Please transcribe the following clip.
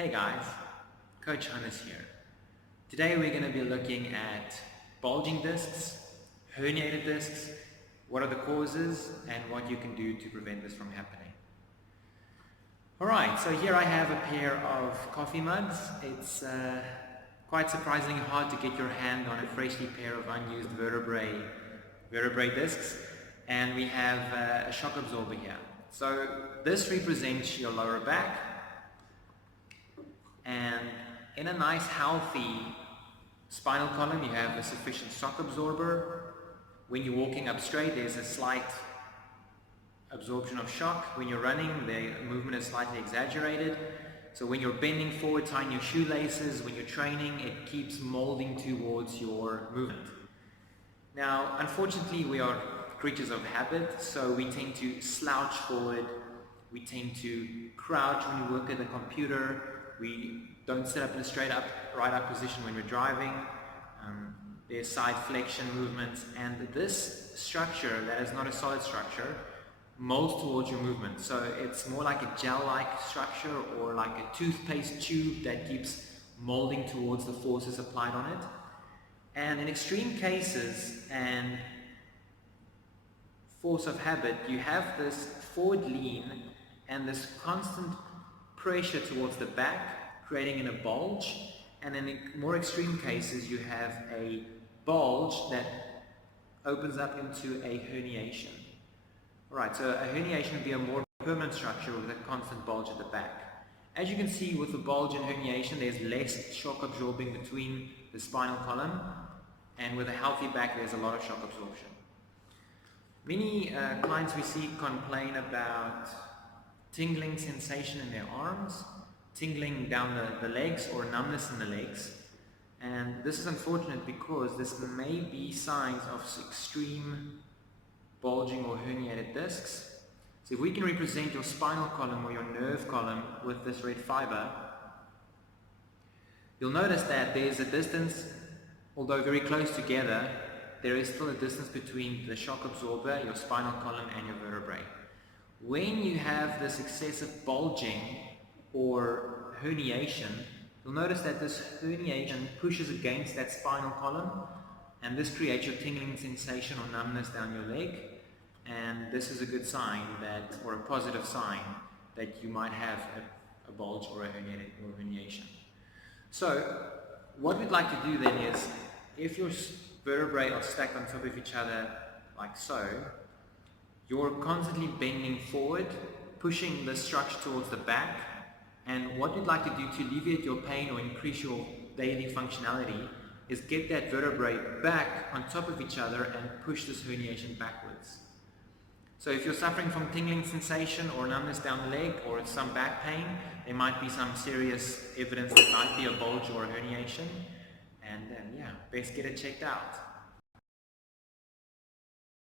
Hey guys, Coach Hannes here. Today we're going to be looking at bulging discs, herniated discs, what are the causes and what you can do to prevent this from happening. Alright, so here I have a pair of coffee mugs. It's quite surprisingly hard to get your hand on a freshly pair of unused vertebrae discs, and we have a shock absorber here. So this represents your lower back. And in a nice healthy spinal column you have a sufficient shock absorber. When you're walking up straight there's a slight absorption of shock. When you're running the movement is slightly exaggerated. So when you're bending forward, tying your shoelaces, when you're training, it keeps molding towards your movement. Now unfortunately we are creatures of habit, so we tend to slouch forward, we tend to crouch when we work at the computer. We don't sit up in a right up position when we're driving. There's side flexion movements, and this structure that is not a solid structure molds towards your movement. So it's more like a gel-like structure or like a toothpaste tube that keeps molding towards the forces applied on it. And in extreme cases and force of habit, you have this forward lean and this constant pressure towards the back, creating in a bulge, and in more extreme cases you have a bulge that opens up into a herniation. Alright, so a herniation would be a more permanent structure with a constant bulge at the back. As you can see with the bulge and herniation, there's less shock absorbing between the spinal column, and with a healthy back there's a lot of shock absorption. Many clients we see complain about tingling sensation in their arms, tingling down the legs, or numbness in the legs. And this is unfortunate because this may be signs of extreme bulging or herniated discs. So if we can represent your spinal column or your nerve column with this red fiber, you'll notice that there's a distance, although very close together, there is still a distance between the shock absorber, your spinal column, and your vertebrae. When you have this excessive bulging or herniation, you'll notice that this herniation pushes against that spinal column, and this creates your tingling sensation or numbness down your leg. And this is a good sign that, or a positive sign, that you might have a bulge or a herniation. So what we'd like to do then is, if your vertebrae are stacked on top of each other like so, you're constantly bending forward, pushing the structure towards the back, and what you'd like to do to alleviate your pain or increase your daily functionality is get that vertebrae back on top of each other and push this herniation backwards. So if you're suffering from tingling sensation or numbness down the leg or some back pain, there might be some serious evidence that might be a bulge or a herniation, and then best get it checked out.